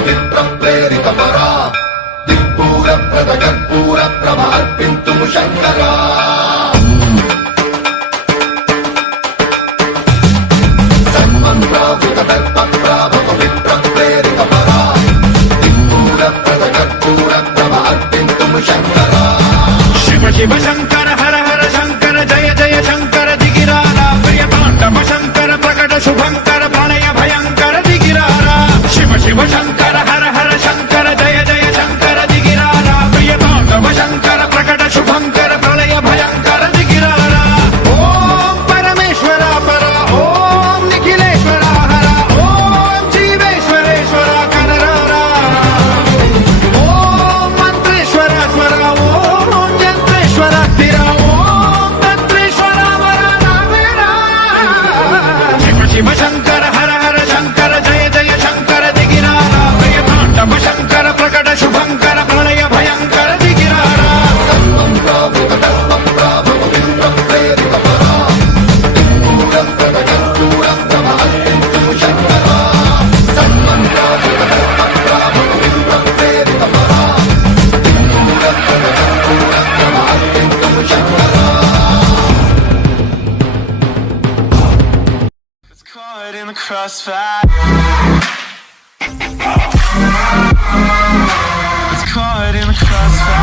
పవిత్ర ప్రేరిత పరా దిక్పూర ప్రద కర్పూర ప్రభ అర్పింతుము శంకరా సన్మంత్రావృత దర్ప ప్రాభ పవిత్ర ప్రేరిత పరా దిక్పూర ప్రద కర్పూర ప్రభ అర్పింతుము శంకరా శివ శివ శంకర హర హర శంకర జయ జయ శంకర దిగిరారా ప్రియ తాండవ శంకర ప్రకట శుభంకర ప్రణయ భయంకర దిగిరారా శివ శివ శంకర హర హర శంకర జయ జయ శంకర దిగిరారా ప్రియ తాండవ శంకర ప్రకట శుభంకర ప్రళయ భయంకర దిగిరారా ఓం పరమేశ్వర పర ఓం నిఖిలేశ్వర హర ఓం జీవేశ్వరేశ్వర కనరారా ఓం మంత్రేశ్వర స్వర ఓం యంత్రేశ్వర స్థిర ఓం తంత్రేశ్వర వర నామేరా శివ శివ శంకర హర హర శంకర జయ జయ శంకర దిగిరారా ప్రియ తాండవ శంకర ప్రకట శుభంకర ప్రళయ భయంకర దిగిరారా సన్మంత్రావృత దర్ప ప్రాభ పవిత్ర ప్రేరిత పరా దిక్పూర ప్రద కర్పూర ప్రభ అర్పింతుము శంకరా సన్మంత్రావృత దర్ప ప్రాభ పవిత్ర ప్రేరిత పరా దిక్పూర ప్రద కర్పూర ప్రభ అర్పింతుము శంకరా It's caught in the crossfire. It's caught in the crossfire.